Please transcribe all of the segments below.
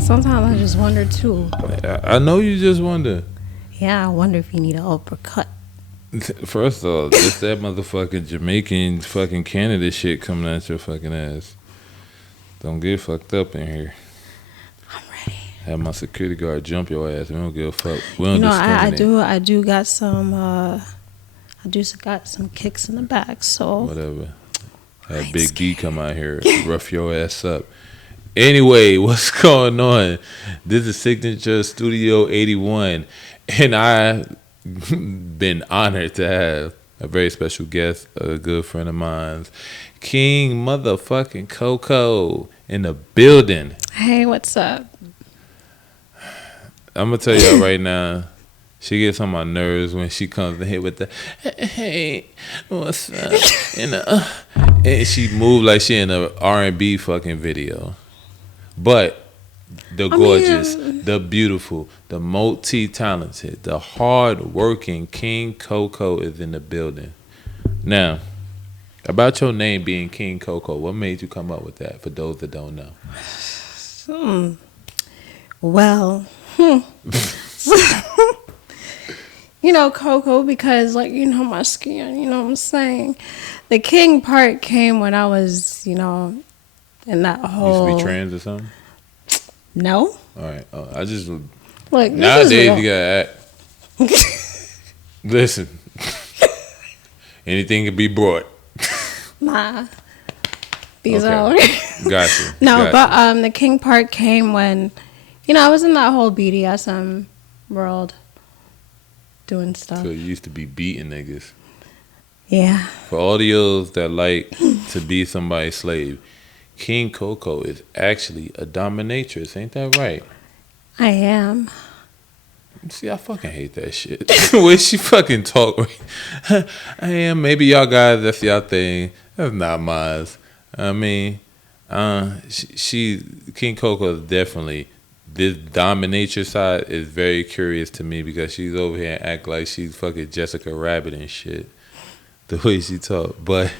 Sometimes I just wonder too. I know you just wonder. Yeah, I wonder if you need an uppercut. First off, just that motherfucking Jamaican fucking Canada shit coming at your fucking ass. Don't get fucked up in here. I'm ready. Have my security guard jump your ass. We don't give a fuck. We don't You know, discriminate. I do got some. I do got some kicks in the back. So Whatever. I Have ain't Big D scared. come out here, rough your ass up. Anyway, what's going on? This is Signature Studio 81, and I've been honored to have a very special guest, a good friend of mine, King motherfucking COCO in the building. Hey, what's up? I'm gonna tell y'all right now, she gets on my nerves when she comes in here with the hey, what's up? And she move like she in a R&B fucking video. But the gorgeous, the beautiful, the multi-talented, the hard-working King COCO is in the building. Now, about your name being King COCO, what made you come up with that? For those that don't know, Well, you know, Coco, because like my skin. You know what I'm saying? The king part came when I was, in that you whole. used to be trans or something. No, All right, I just look. This is nowadays real. you gotta act. Listen, anything can be brought. Nah. These Okay. are Gotcha. no, Gotcha. but the king part came when, I was in that whole BDSM world, doing stuff. So you used to be beating niggas. Yeah. For all the those that like to be somebody's slave, King COCO is actually a dominatrix. Ain't that right? I am. See, I fucking hate that shit. The way she fucking talk. I am. Maybe y'all guys, that's y'all thing. That's not mine. I mean, she King COCO is definitely, this dominatrix side is very curious to me because she's over here and act like she's fucking Jessica Rabbit and shit. The way she talk. But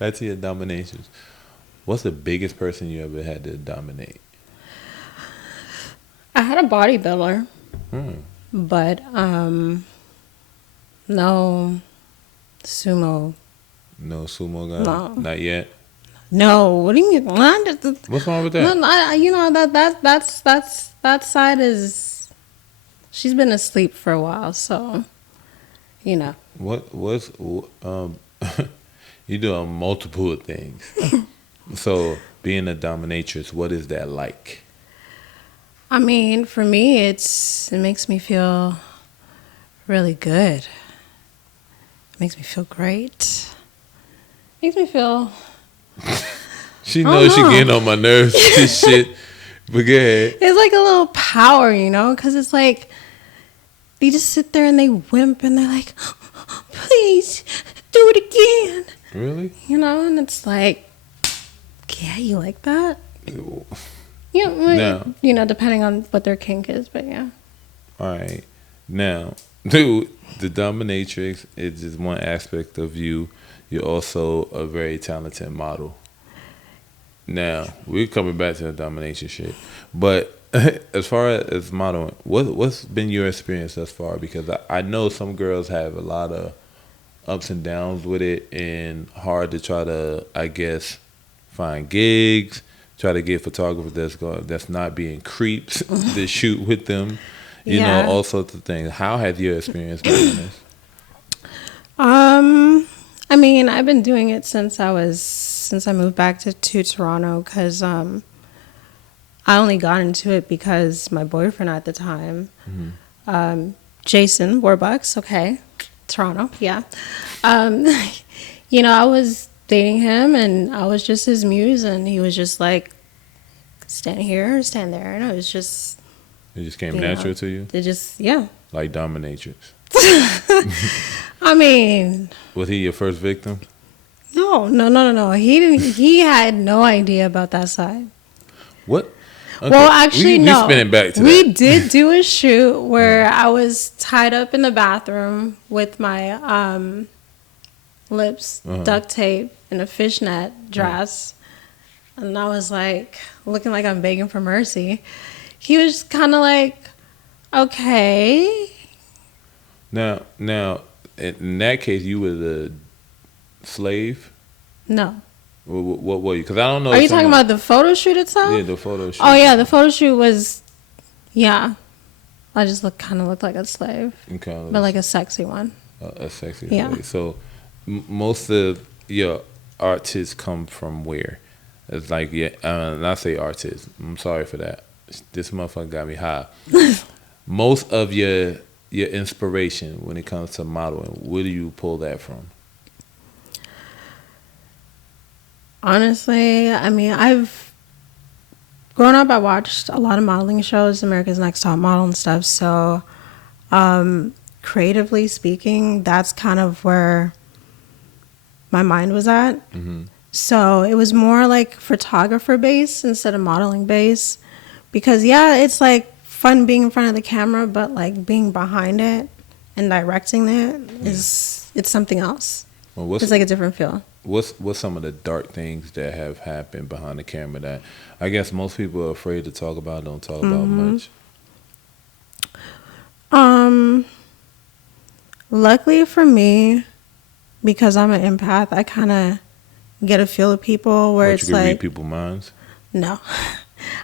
that's your dominatrix. What's the biggest person you ever had to dominate? I had a bodybuilder, but no sumo. No sumo guy? No. Not yet? No, what do you mean? What's wrong with that? No, that side is. She's been asleep for a while, so What's you doing multiple things. So being a dominatrix, what is that like? I mean, for me, it makes me feel really good. It makes me feel great. Makes me feel. She knows she getting on my nerves with this shit. But go ahead. It's like a little power, because it's like they just sit there and they wimp and they're like, please do it again. Really? And it's like, yeah, you like that? Now, Depending on what their kink is, but yeah. all right. Now, dude, the dominatrix is just one aspect of you. You're also a very talented model. Now, we're coming back to the domination shit. But as far as modeling, what's been your experience thus far? Because I know some girls have a lot of ups and downs with it and hard to try to, I guess, find gigs, try to get photographers that's not being creeps to shoot with them. You know, all sorts of things. How has your experience been on this? I mean, I've been doing it since I moved back to Toronto because I only got into it because my boyfriend at the time, Jason Warbucks, okay, Toronto, yeah. I was dating him and I was just his muse and he was just like, stand here, stand there. And it was just... It just came natural to you? It just, yeah. Like dominatrix. I mean... Was he your first victim? No. He didn't. He had no idea about that side. What? Okay. Well, actually, no. We spinning back to we that. did do a shoot where I was tied up in the bathroom with my lips duct tape in a fishnet dress, And I was like, looking like I'm begging for mercy. He was kind of like, okay. Now, in that case, you were the slave. No. What were you? Because I don't know Are if you talking someone. about the photo shoot itself? Yeah, the photo shoot. Oh, yeah, the photo shoot was, yeah. I just kind of looked like a slave, but like a sexy one. A sexy Yeah. slave. So most of your artists come from where? It's like, yeah, not say artists. I'm sorry for that. This motherfucker got me high. Most of your inspiration when it comes to modeling, where do you pull that from? Honestly, I mean, I've grown up, I watched a lot of modeling shows, America's Next Top Model and stuff. So, creatively speaking, that's kind of where my mind was at. Mm-hmm. So it was more like photographer based instead of modeling based. Because, yeah, it's like fun being in front of the camera, but like being behind it and directing it it's something else. Well, It's like a different feel. What's some of the dark things that have happened behind the camera that I guess most people are afraid to talk about, don't talk about much? Luckily for me, because I'm an empath, I kind of get a feel of people where What, it's you can read like, people's minds? no.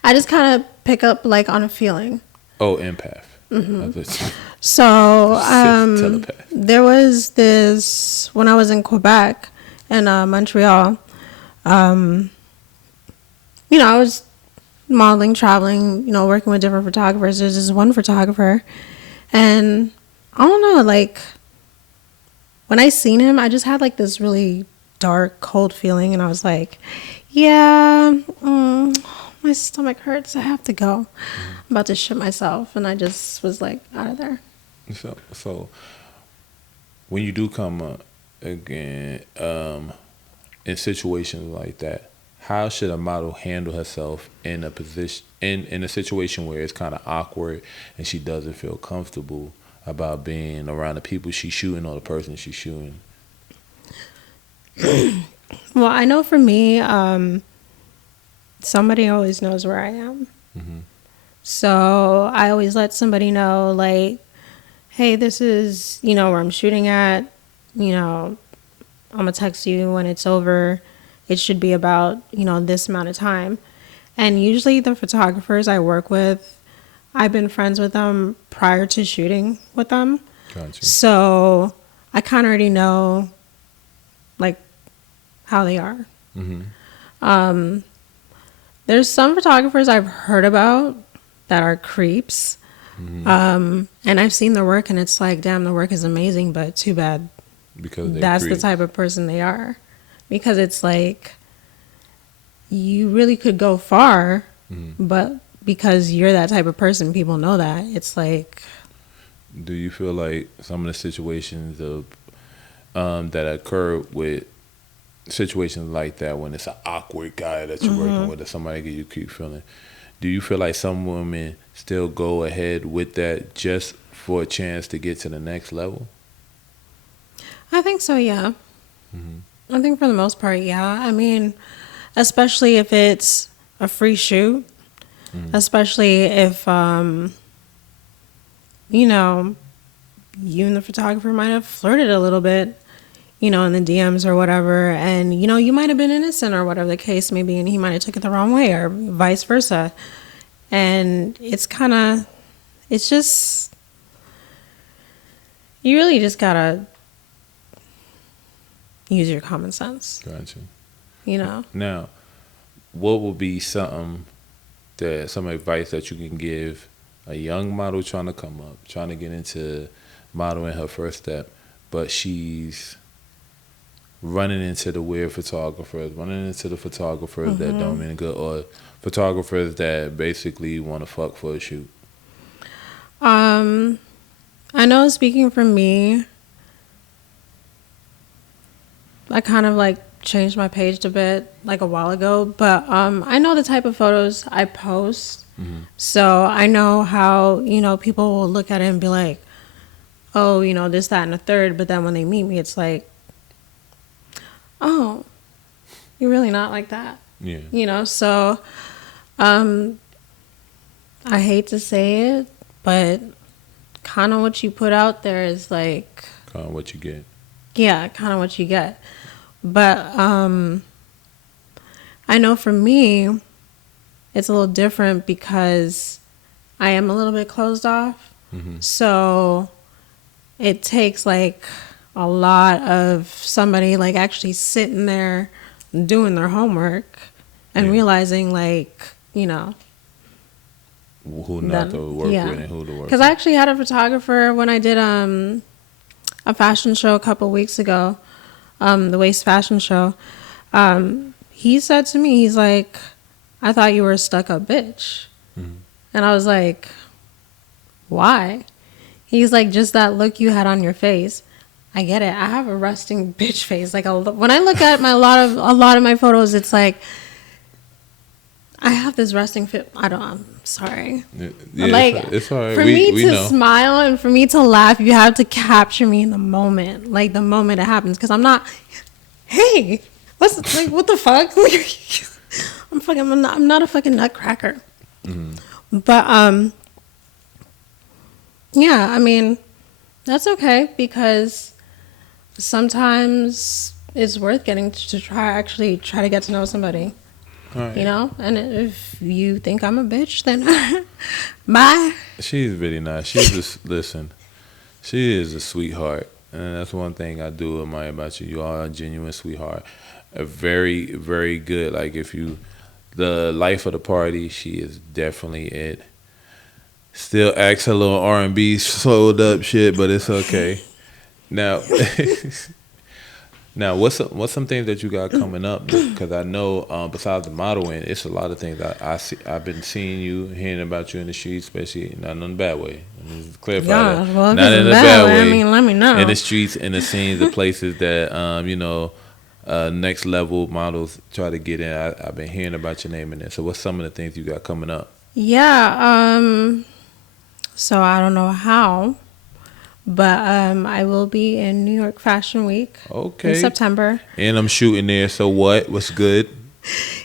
I just kind of pick up like on a feeling. Oh, empath. Mm-hmm. So Telepath. there was this, when I was in Quebec and Montreal, I was modeling, traveling, working with different photographers. There's this one photographer, and I don't know, like when I seen him, I just had like this really dark, cold feeling, and I was like, yeah, my stomach hurts. I have to go. I'm about to shit myself, and I just was like out of there. So when you do come up again in situations like that, how should a model handle herself in a position in a situation where it's kind of awkward and she doesn't feel comfortable about being around the people she's shooting or the person she's shooting? Well, I know for me, somebody always knows where I am. Mm-hmm. So I always let somebody know, like, hey, this is, where I'm shooting at. I'm going to text you when it's over. It should be about, this amount of time. And usually the photographers I work with, I've been friends with them prior to shooting with them. Gotcha. So I kind of already know, like, how they are. Mm-hmm. There's some photographers I've heard about that are creeps. Mm-hmm. And I've seen their work and it's like, damn, the work is amazing, but too bad. Because That's the type of person they are. Because it's like, you really could go far, but because you're that type of person, people know that. It's like... Do you feel like some of the situations of that occur with situations like that, when it's an awkward guy that you're working with or somebody that you keep feeling, do you feel like some women still go ahead with that just for a chance to get to the next level? I think so, yeah. I think for the most part, yeah. I mean, especially if it's a free shoot, especially if, you and the photographer might have flirted a little bit, in the DMs or whatever, and, you might have been innocent or whatever the case may be, and he might have took it the wrong way or vice versa. And it's just, you really just gotta use your common sense. Gotcha. Now, what would be some advice that you can give a young model trying to come up, trying to get into modeling her first step, but she's running into the weird photographers, running into the photographers that don't mean good, or photographers that basically want to fuck for a shoot? I know, speaking for me, I kind of like changed my page a bit like a while ago, but I know the type of photos I post. So I know how, people will look at it and be like, oh, this, that, and the third. But then when they meet me, it's like, oh, you're really not like that. Yeah. You know, so I hate to say it, but kind of what you put out there is like, Kind of what you get. yeah, kind of what you get. But I know for me, it's a little different because I am a little bit closed off. So it takes like a lot of somebody like actually sitting there doing their homework and Yeah. realizing like, you know, Who not that, to work yeah. with and who to work Because with. I actually had a photographer when I did a fashion show a couple weeks ago, the Waist Fashion Show. He said to me, he's like, I thought you were a stuck-up bitch. And I was like, why? He's like, just that look you had on your face. I get it. I have a resting bitch face. Like when I look at a lot of my photos, it's like I have this resting fit. I'm sorry. Yeah, Like it's all right. for me We to know. smile and for me to laugh, you have to capture me in the moment, like the moment it happens. Because I'm not. Hey, what's like? What the fuck? I'm not a fucking nutcracker. But yeah. I mean, that's okay because sometimes it's worth getting to try to get to know somebody. All right. You know, and if you think I'm a bitch, then bye. She's really nice. She's just listen. She is a sweetheart, and that's one thing I do admire about you. You are a genuine sweetheart. A very, very good. Like if you, the life of the party, she is definitely it. Still acts a little R&B slowed up shit, but it's okay. Now, now what's some things that you got coming up? Because I know besides the modeling, it's a lot of things I see. I've been seeing you, hearing about you in the streets, especially not in a bad way. Let me just clarify Yeah, that. well, if Not it's in a bad bad way, I way. mean, let me know. In the streets, in the scenes, the places that next level models try to get in. I've been hearing about your name in there. So what's some of the things you got coming up? Yeah, so I don't know how, but I will be in New York Fashion Week in Okay. September. And I'm shooting there. So what? What's good?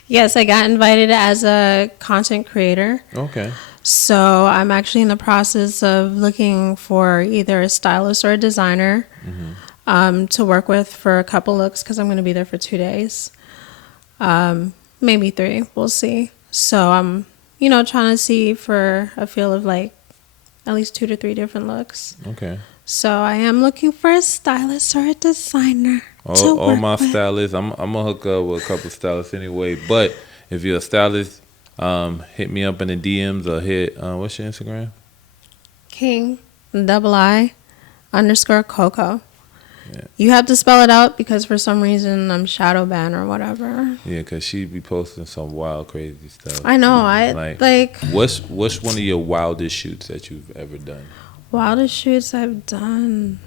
Yes, I got invited as a content creator. Okay. So I'm actually in the process of looking for either a stylist or a designer to work with for a couple looks because I'm going to be there for 2 days. Maybe 3. We'll see. So I'm, trying to see for a feel of like at least 2 to 3 different looks. Okay. So I am looking for a stylist or a designer to All work my with. stylists, I'm gonna hook up with a couple stylists anyway. But if you're a stylist, hit me up in the DMs or hit what's your Instagram? King _I _COCO. Yeah. You have to spell it out because for some reason I'm shadow banned or whatever. Yeah, cause she be posting some wild, crazy stuff. I know. I like what's one of your wildest shoots that you've ever done? wildest shoots I've done.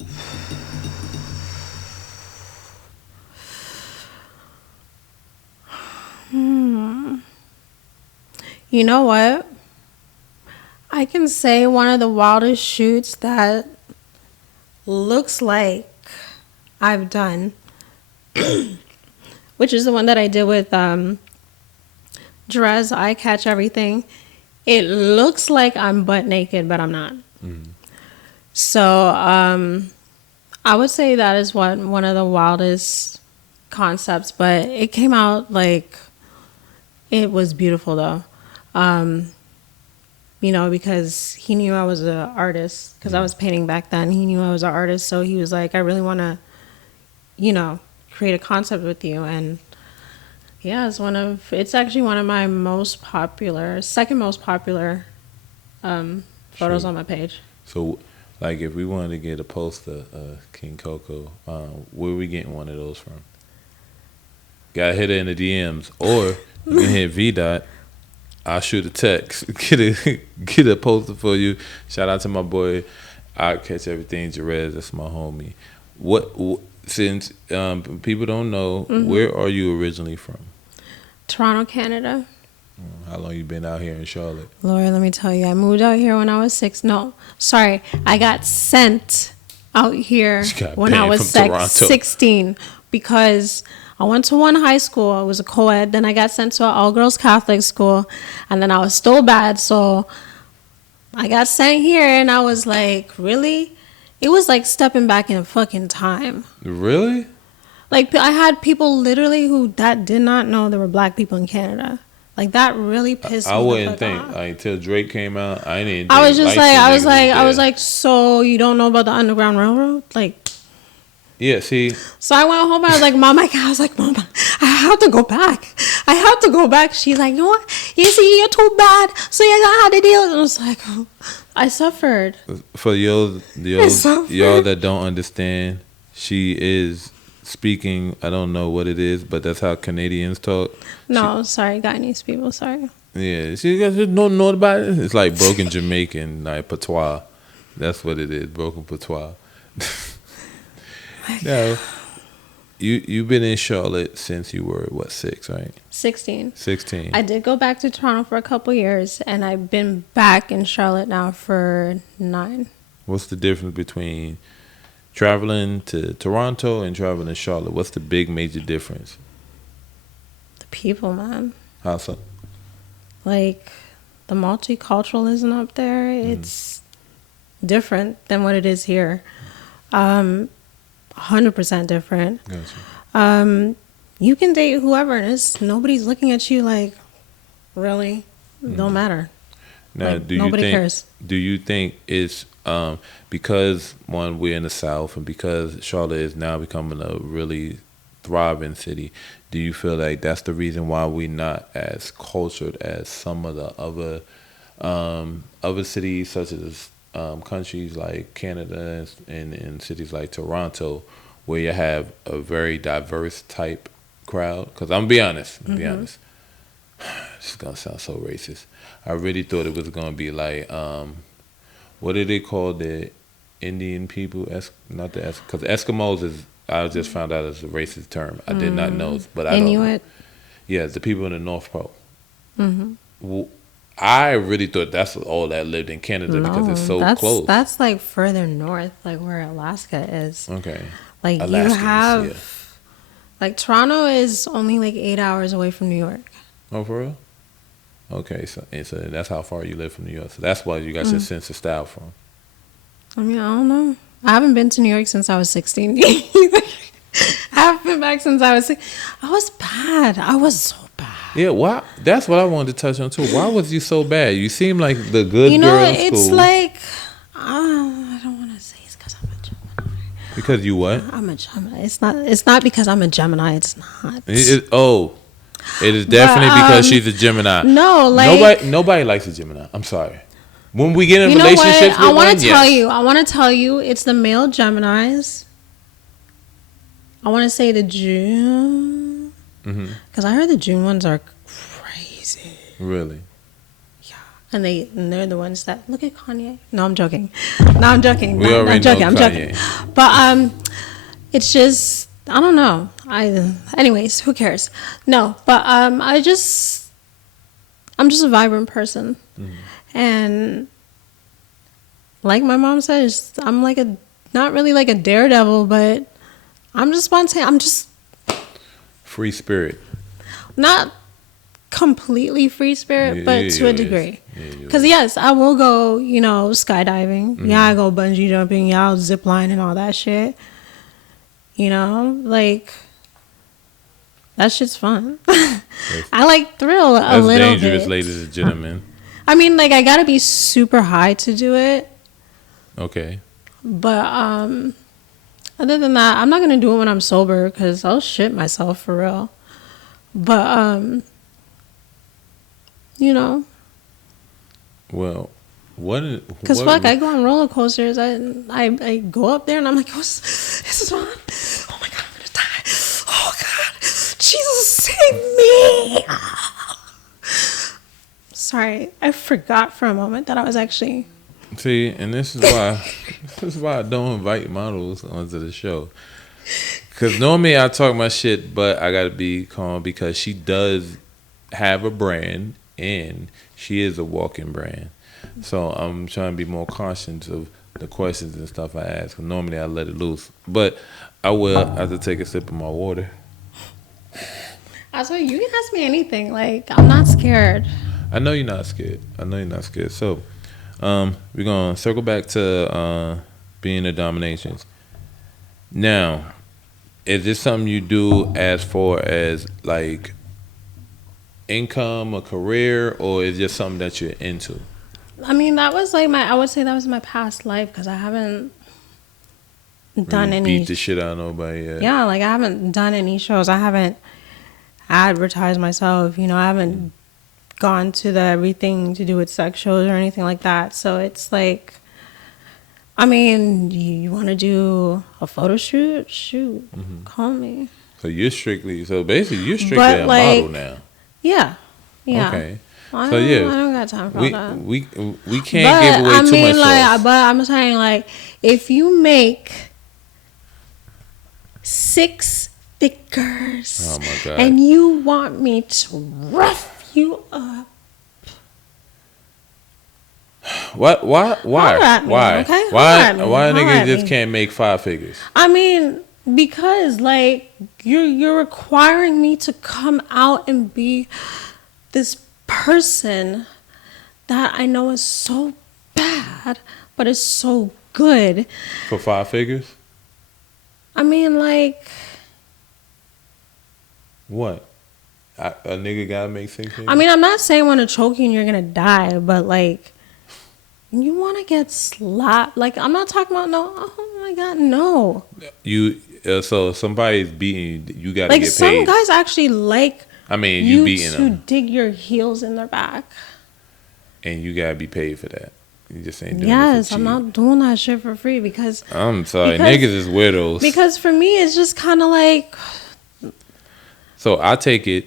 You know what? I can say one of the wildest shoots that looks like I've done, which is the one that I did with Jerez, I Catch Everything. It looks like I'm butt naked, but I'm not. So I would say that is one of the wildest concepts, but it came out like it was beautiful though. Because he knew I was an artist because I was painting back then. He knew I was an artist, so he was like, I really want to, create a concept with you. And yeah, it's actually one of my second most popular photos on my page. So, like, if we wanted to get a poster King Coco, where are we getting one of those from? Gotta hit it in the DMs, or you can hit V. I'll shoot a text, get a poster for you. Shout out to my boy, I Catch Everything, Jerez. That's my homie. Since people don't know, where are you originally from? Toronto, Canada. How long you been out here in Charlotte? Lord, let me tell you, I moved out here when I was 6. No, sorry, I got sent out here when I was 16 because I went to one high school. It was a co-ed. Then I got sent to an all-girls Catholic school. And then I was still bad. So I got sent here and I was like, really? It was like stepping back in fucking time. Really? Like, I had people literally that did not know there were black people in Canada. Like, that really pissed me I the wouldn't fuck think off. like until Drake came out. I didn't. I Think was just like, I was like, so you don't know about the Underground Railroad? Like, yeah. See, so I went home and I was like, Mom, I was like, Mom, I have to go back. I have to go back. She's like, you know what? You see, you're too bad, so you're gonna have to deal. And I was like, oh, I suffered. for y'all suffered. that don't understand, she is speaking. I don't know what it is, but that's how Canadians talk. No, sorry, Guyanese people, sorry. Yeah, she guys don't know about it. It's like broken Jamaican, like patois. That's what it is, broken patois. Now, you've been in Charlotte since you were what, 6, right? 16. 16. I did go back to Toronto for a couple years, and I've been back in Charlotte now for 9. What's the difference between traveling to Toronto and traveling to Charlotte? What's the big major difference? The people, man. How so? Like, the multiculturalism up there, it's different than what it is here. 100% different. Gotcha. You can date whoever, and nobody's looking at you like, really? Don't matter. Now, Like, nobody cares. Do you think it's because one, we're in the South, and because Charlotte is now becoming a really thriving city? Do you feel like that's the reason why we're not as cultured as some of the other cities, such as countries like Canada and cities like Toronto, where you have a very diverse type crowd? Because I'm be honest, this is gonna sound so racist. I really thought it was gonna be like what do they call the Indian people? Not the because Eskimos is, I just found out it's a racist term. I did not know, but I don't. Inuit. Yeah, the people in the North Pole. Well, I really thought that's all that lived in Canada because it's so close. That's like further north, like where Alaska is. Okay. Like Alaskans, you have, yeah. like Toronto is only like 8 hours away from New York. Oh, for real? Okay, so that's how far you live from New York. So that's why you got your sense of style from. I mean, I don't know. I haven't been to New York since I was 16. I haven't been back since I was 16. I was bad. I was so bad. Yeah, why? That's what I wanted to touch on too. Why was you so bad? You seem like the good You know, girl in it's school. like, I don't want to say it's because I'm a Gemini. Because you what? I'm a Gemini. It's not because I'm a Gemini. It's not. It is definitely because she's a Gemini. No, like nobody likes a Gemini. I'm sorry. When we get in you know relationships what? I want one, to tell you. I want to tell you. It's the male Geminis. I want to say the June, because I heard the June ones are crazy. Really? Yeah, and they're the ones that look at Kanye. No, I'm joking. No, I'm joking. We already know Kanye. But it's just I don't know. Anyways, who cares? No, but I'm just a vibrant person, and like my mom says, I'm like not really like a daredevil, but I'm just spontaneous. I'm just free spirit. Not completely free spirit, but to a degree. Because yes, I will go, skydiving. Yeah, I go bungee jumping. Yeah, I'll zip line and all that shit. Like that shit's fun. I like thrill a little bit. That's dangerous, ladies and gentlemen. I mean, like I gotta be super high to do it. Okay. But other than that, I'm not gonna do it when I'm sober because I'll shit myself for real. But Well, because fuck, I go on roller coasters. I go up there and I'm like, oh, this is fun. Oh my god, I'm gonna die. Oh god, Jesus save me. Sorry, I forgot for a moment that I was actually. See, and this is why I don't invite models onto the show. Because normally I talk my shit, but I gotta be calm because she does have a brand and she is a walking brand. So I'm trying to be more conscious of the questions and stuff I ask. Normally I let it loose, but I will have to take a sip of my water. That's why you can ask me anything. Like, I'm not scared. I know you're not scared. I know you're not scared. So, we're gonna circle back to being a dominatrix. Now, is this something you do as far as like income, a career, or is it just something that you're into? I mean, that was like I would say that was my past life because I haven't done Really any. beat the shit out of nobody yet. Yeah, like I haven't done any shows. I haven't advertised myself. I haven't gone to the everything to do with sex shows or anything like that. So it's like, I mean, you want to do a photo shoot? Shoot, call me. So basically you're strictly But a like, model now. yeah, yeah. Okay. I So don't, yeah, I don't got time for all we that. we can't give away too much sauce. But I'm saying like, if you make 6 figures Oh my god. and you want me to rough you up, What? Why? holler at me, Why? okay? Why? Holler at me, Why holler niggas at just me. can't make 5 figures? I mean, because like you're requiring me to come out and be this person that I know is so bad, but is so good. For 5 figures? I mean, like, What? A nigga gotta make 6 figures? I mean, I'm not saying when I choke you and you're gonna die, but like, you want to get slapped. Like, I'm not talking about no. Oh my god, no. You so somebody's beating you, you gotta Like get some paid. guys actually like I mean, you you beating to them, dig your heels in their back. and you gotta be paid for that. You just ain't doing it Yes, for I'm cheap. not doing that shit for free because I'm sorry, because- niggas is widows. because for me it's just kind of like, So I take it,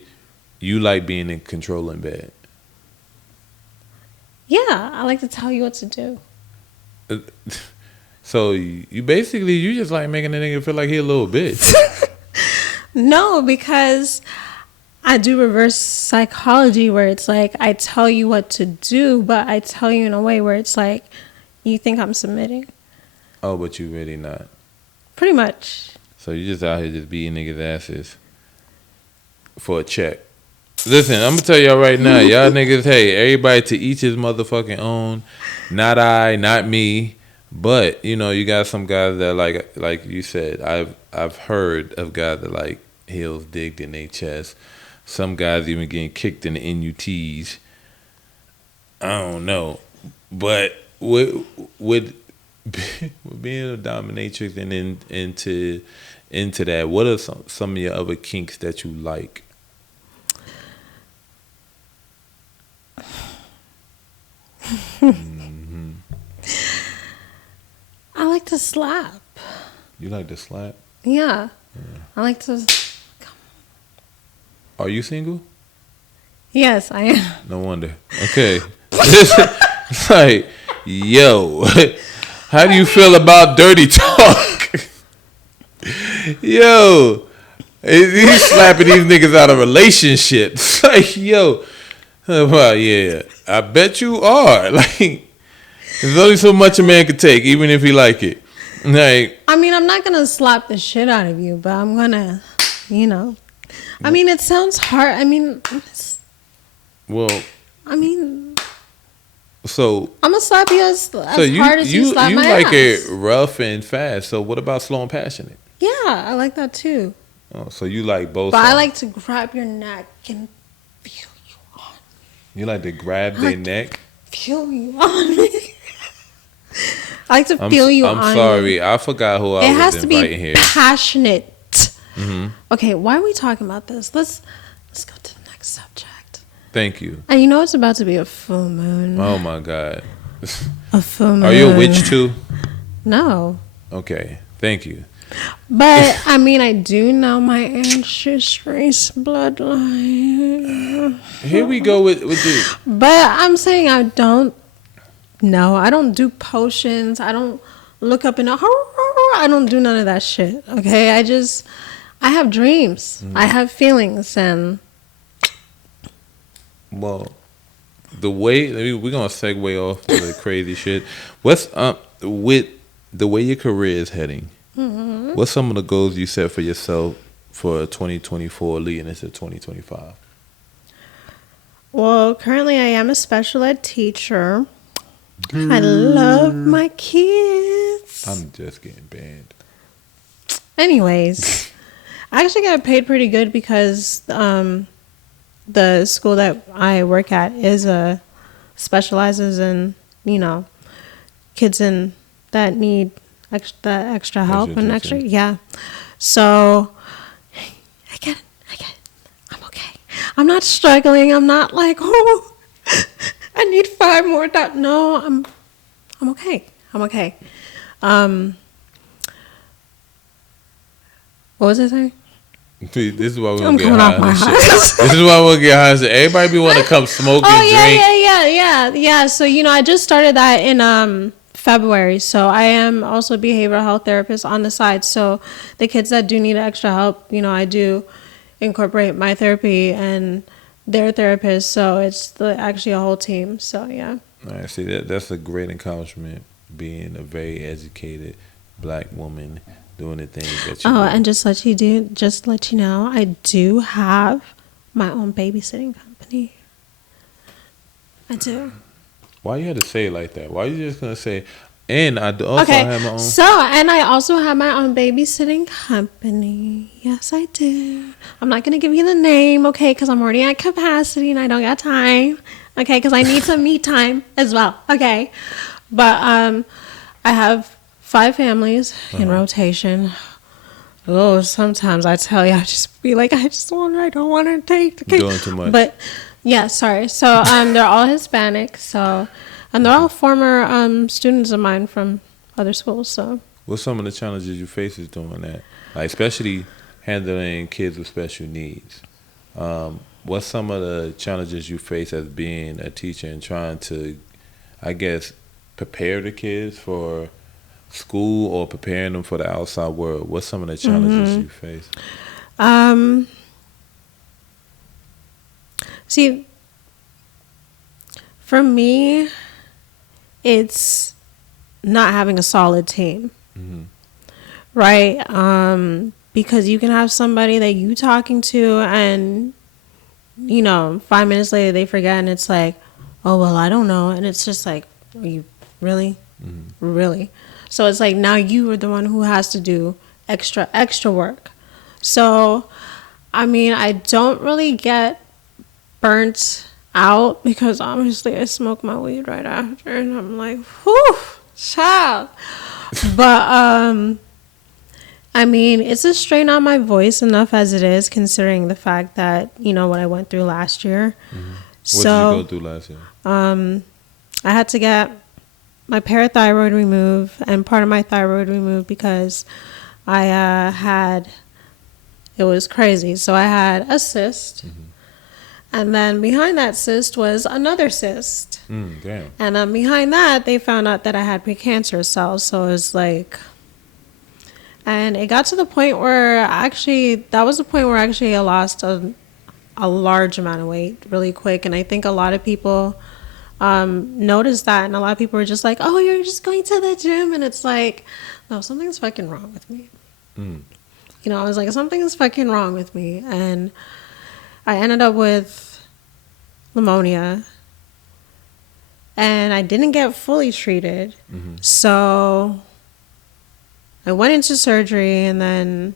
you like being in control in bed. yeah, I like to tell you what to do. So you basically you just like making a nigga feel like he a little bitch. No, because I do reverse psychology where it's like I tell you what to do, but I tell you in a way where it's like you think I'm submitting. Oh, but you really not. Pretty much. So you just out here just beating niggas' asses for a check. Listen, I'm gonna tell y'all right now, y'all niggas, hey, everybody to each his motherfucking own. Not I, not me. But, you got some guys that like you said, I've heard of guys that like heels digged in their chest. Some guys even getting kicked in the NUTs. I don't know. But with being a dominatrix and into that, what are some of your other kinks that you like? I like to slap. You like to slap? Yeah. I like to. Are you single? Yes, I am. No wonder. Okay. It's like, yo, how do you feel about dirty talk? Yo, he's slapping these niggas out of relationships. Like, yo, well, yeah, I bet you are. Like, there's only so much a man could take, even if he like it. Like, I mean, I'm not gonna slap the shit out of you, but I'm gonna, I mean, it sounds hard. I mean, well, so I'm gonna slap you as you hard as you slap my like ass. it rough and fast. So what about slow and passionate? Yeah, I like that too. Oh, so you like both? But I sides. like to grab your neck and feel you on. You like to grab their neck? Feel you on me. I like to feel you on. I'm sorry, me. I forgot who I It was has to be inviting here. passionate. Mm-hmm. Okay, why are we talking about this? Let's go to the next subject. Thank you. And you know it's about to be a full moon. Oh my God. A full moon. Are you a witch too? No. Okay. Thank you. But I mean, I do know my ancestry's bloodline. Here we go with the. But I'm saying I don't know. I don't do potions. I don't look up and I don't do none of that shit. Okay, I have dreams. I have feelings, and Well, we're gonna segue off to the crazy shit. What's with the way your career is heading? mm-hmm. What's some of the goals you set for yourself for 2024 leading into 2025? Well, currently I am a special ed teacher. I love my kids. I'm just getting banned. Anyways, I actually get paid pretty good because the school that I work at specializes in, kids that need extra help Extra and attention. yeah. So I get it. I'm okay. I'm not struggling. I'm not like, oh, I need 5 more. No, I'm okay. I'm okay. What was I saying? This is why we're I'm gonna get coming high off on my this shit. high. This is why we're gonna get high. Everybody be want to come smoke and drink. Yeah. So, I just started that in February. So I am also a behavioral health therapist on the side. So the kids that do need extra help, I do incorporate my therapy and their therapist. So it's actually a whole team. So, yeah. All right, see that's a great accomplishment. Being a very educated black woman doing the things that you Oh, do. and just let you know, I do have my own babysitting company. I do. Why you had to say it like that? Why you just gonna say? And I also Okay, have my own. so, and I also have my own babysitting company. Yes, I do. I'm not going to give you the name, okay, because I'm already at capacity and I don't got time, okay, because I need some me time as well, okay. But I have 5 families in rotation. Oh, sometimes I tell you, I just be like, I don't want to take the cake. Doing too much. But, yeah, sorry. So, they're all Hispanic, so... And they're all former students of mine from other schools. So, What's some of the challenges you face is doing that? Like especially handling kids with special needs. What's some of the challenges you face as being a teacher and trying to, I guess, prepare the kids for school or preparing them for the outside world? What's some of the challenges you face? See, for me, it's not having a solid team, right? Because you can have somebody that you talking to and, 5 minutes later they forget and it's like, oh, well, I don't know. And it's just like, are you really? Really? So it's like now you are the one who has to do extra work. So, I don't really get burnt out because obviously I smoke my weed right after and I'm like, whew, child. But it's a strain on my voice enough as it is, considering the fact that what I went through last year. What did you go through last year? I had to get my parathyroid removed and part of my thyroid removed because I it was crazy. So I had a cyst. And then behind that cyst was another cyst. Damn. And then behind that, they found out that I had precancerous cells. So it was like, and it got to the point where that was the point where I lost a large amount of weight really quick. And I think a lot of people noticed that. And a lot of people were just like, oh, you're just going to the gym. And it's like, no, something's fucking wrong with me. I was like, something's fucking wrong with me. And I ended up with pneumonia and I didn't get fully treated. So I went into surgery and then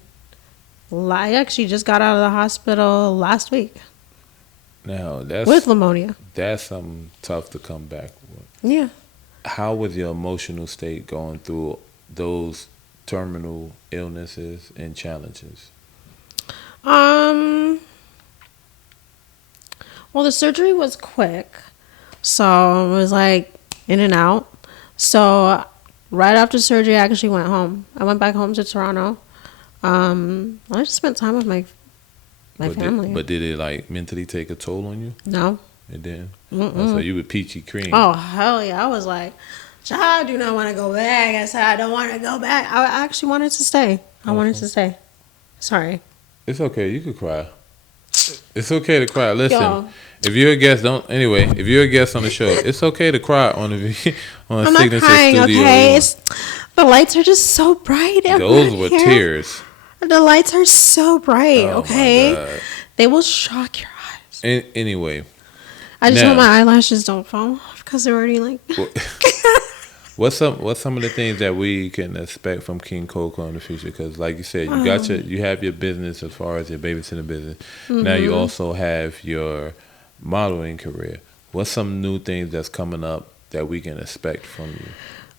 I actually just got out of the hospital last week. Now with pneumonia. That's something tough to come back with. Yeah. How was your emotional state going through those terminal illnesses and challenges? Well, the surgery was quick, so it was like in and out. So right after surgery, I actually went home. I went back home to Toronto. I just spent time with my family. But did it like mentally take a toll on you? No. It didn't? Oh, so you were peachy cream. Oh, hell yeah. I was like, I do not want to go back. I said, I don't want to go back. I actually wanted to stay. I wanted to stay. Sorry. It's okay. You could cry. It's okay to cry. Listen, Yo. if you're a guest, if you're a guest on the show, it's okay to cry on a I'm Signature not crying, Studio. okay? The lights are just so bright. Those were tears. The lights are so bright, Oh my okay? god. They will shock your eyes. Anyway, I just hope now my eyelashes don't fall off because they're already like. what's some of the things that we can expect from King Coco in the future? Because like you said, you have your business as far as your babysitting business. Now you also have your modeling career. What's some new things that's coming up that we can expect from you?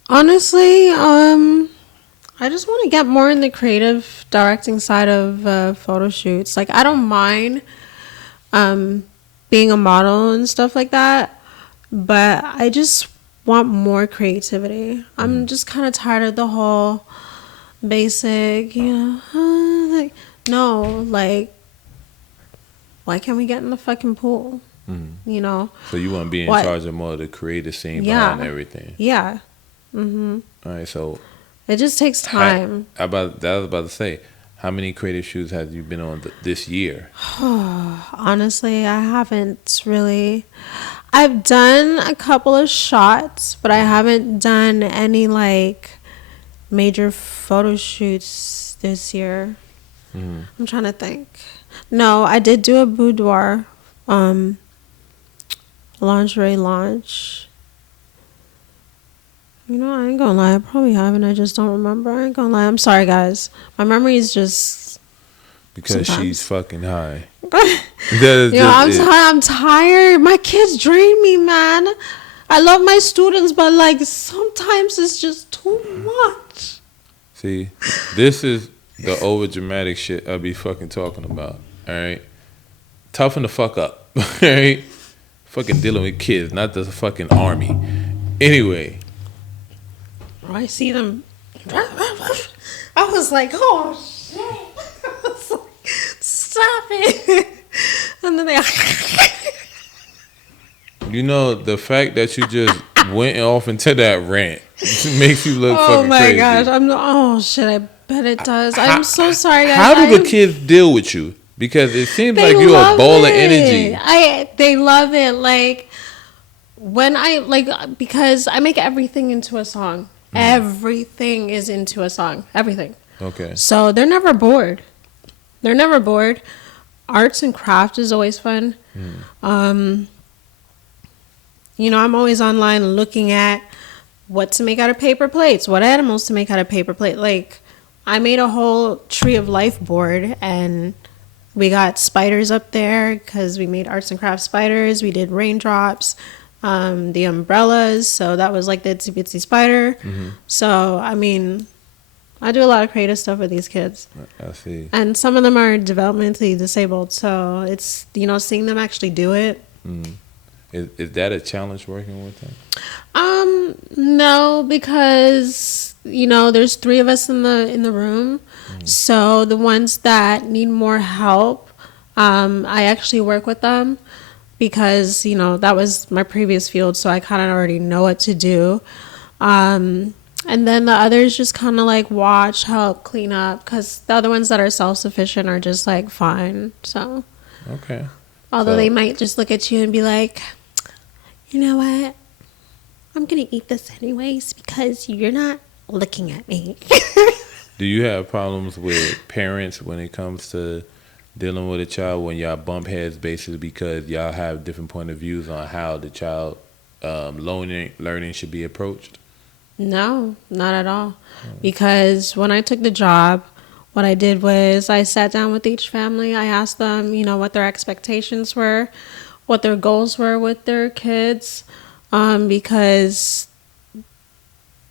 Honestly, I just want to get more in the creative directing side of photo shoots. Like, I don't mind being a model and stuff like that, but I just want more creativity. I'm just kind of tired of the whole basic, like, no, like, why can't we get in the fucking pool? You know? So you want to be in What? charge of more of the creative scene Yeah. behind everything. Yeah. All right, so It just takes time. I was about to say, how many creative shoots have you been on this year? Honestly, I haven't really. I've done a couple of shots, but I haven't done any like major photo shoots this year. I'm trying to think. No, I did do a boudoir lingerie launch. You know, I ain't gonna lie. I probably haven't. I just don't remember. I ain't gonna lie. I'm sorry, guys. My memory is just. Because Sometimes. she's fucking high. I'm tired. My kids drain me, man. I love my students, but like sometimes it's just too much. See, this is the over dramatic shit I be fucking talking about. All right, toughen the fuck up. All right, fucking dealing with kids, not the fucking army. Anyway, I see them. I was like, oh shit. I was like, stop it. And then they. you know the fact that you just went off into that rant makes you look Oh fucking my crazy. gosh. Oh shit. I bet it does. I'm so sorry, guys. How do the kids deal with you? Because it seems like you're a ball of energy. They love it. Like when because I make everything into a song. Everything is into a song. Everything. Okay. So they're never bored. They're never bored. Arts and craft is always fun. You know, I'm always online looking at what to make out of paper plates, what animals to make out of paper plate. Like, I made a whole tree of life board, and we got spiders up there because we made arts and crafts spiders. We did raindrops, the umbrellas. So that was like the itsy bitsy spider. So, I mean, I do a lot of creative stuff with these kids. I see. And some of them are developmentally disabled. So it's, you know, seeing them actually do it. Is that a challenge working with them? No, because you know there's 3 of us in the room, so the ones that need more help, I actually work with them because you know that was my previous field, so I kind of already know what to do. And then the others just kind of like watch, help, clean up, because the other ones that are self-sufficient are just like fine. So Okay. although So- they might just look at you and be like, you know what? I'm going to eat this anyways because you're not looking at me. Do you have problems with parents when it comes to dealing with a child when y'all bump heads basically because y'all have different point of views on how the child learning should be approached? No, not at all. Because when I took the job, what I did was I sat down with each family. I asked them, you know, what their expectations were, what their goals were with their kids, because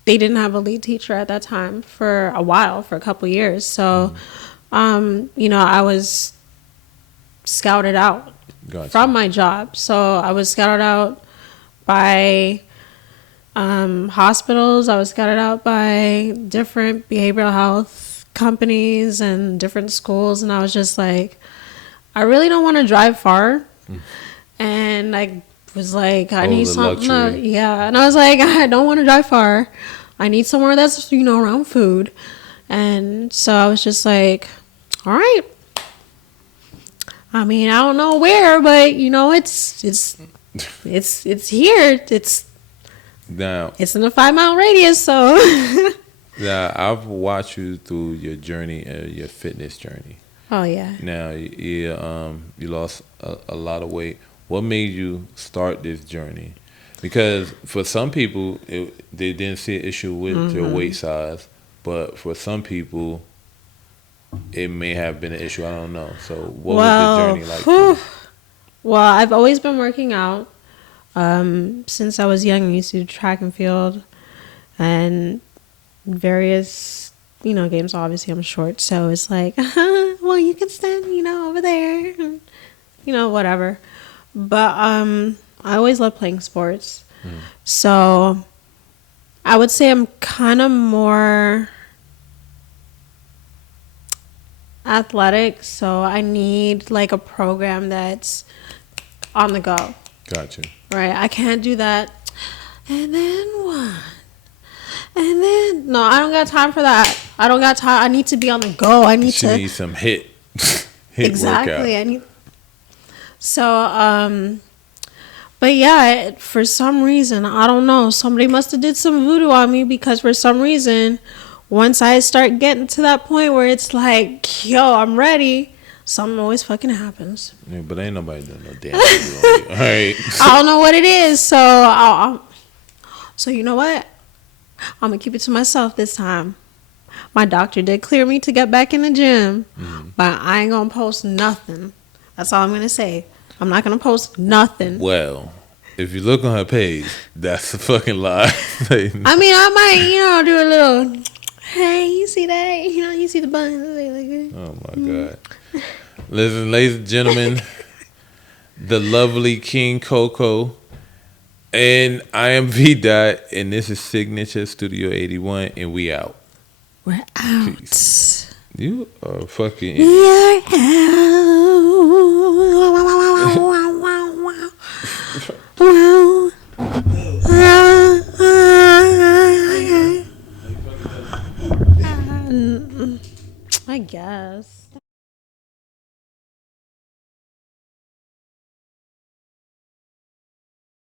they didn't have a lead teacher at that time for a while, for a couple years. So, you know, I was scouted out from my job. So I was scouted out by hospitals. I was scouted out by different behavioral health companies and different schools. And I was just like, I really don't want to drive far. And I was like, I need something. And I was like, I don't want to drive far. I need somewhere that's, you know, around food. And so I was just like, all right. I mean, I don't know where, but you know, it's here. It's Now, it's in a 5-mile radius, so Now, I've watched you through your journey, your fitness journey. Oh yeah. Now, you lost a lot of weight. What made you start this journey? Because for some people, they didn't see an issue with your weight size, but for some people, it may have been an issue. I don't know. So, what was the Well, journey like for whew. you? Well, I've always been working out. Since I was young, I used to do track and field and various, games. Obviously, I'm short, so it's like, well, you can stand, over there, and, whatever. But I always loved playing sports, so I would say I'm kind of more athletic. So I need like a program that's on the go. Gotcha. Right, I can't do that. And then what? And then no, I don't got time for that. I don't got time. I need to be on the go. I need She to needs some hit exactly. workout. I need but yeah, for some reason, I don't know. Somebody must have did some voodoo on me because for some reason, once I start getting to that point where it's like, yo, I'm ready, something always fucking happens. Yeah, but ain't nobody doing no damn voodoo on you. All right. I don't know what it is, so you know what? I'm gonna keep it to myself this time. My doctor did clear me to get back in the gym, but I ain't gonna post nothing. That's all I'm gonna say. I'm not gonna post nothing. Well, if you look on her page, that's a fucking lie. I mean, I might, do a little. Hey, you see that? You see the bun. Oh my God. Listen, ladies and gentlemen, the lovely King Coco. And I am V Dot, and this is Signature Studio 81, and we out. We're out. Peace. You are fucking. We're out. I guess.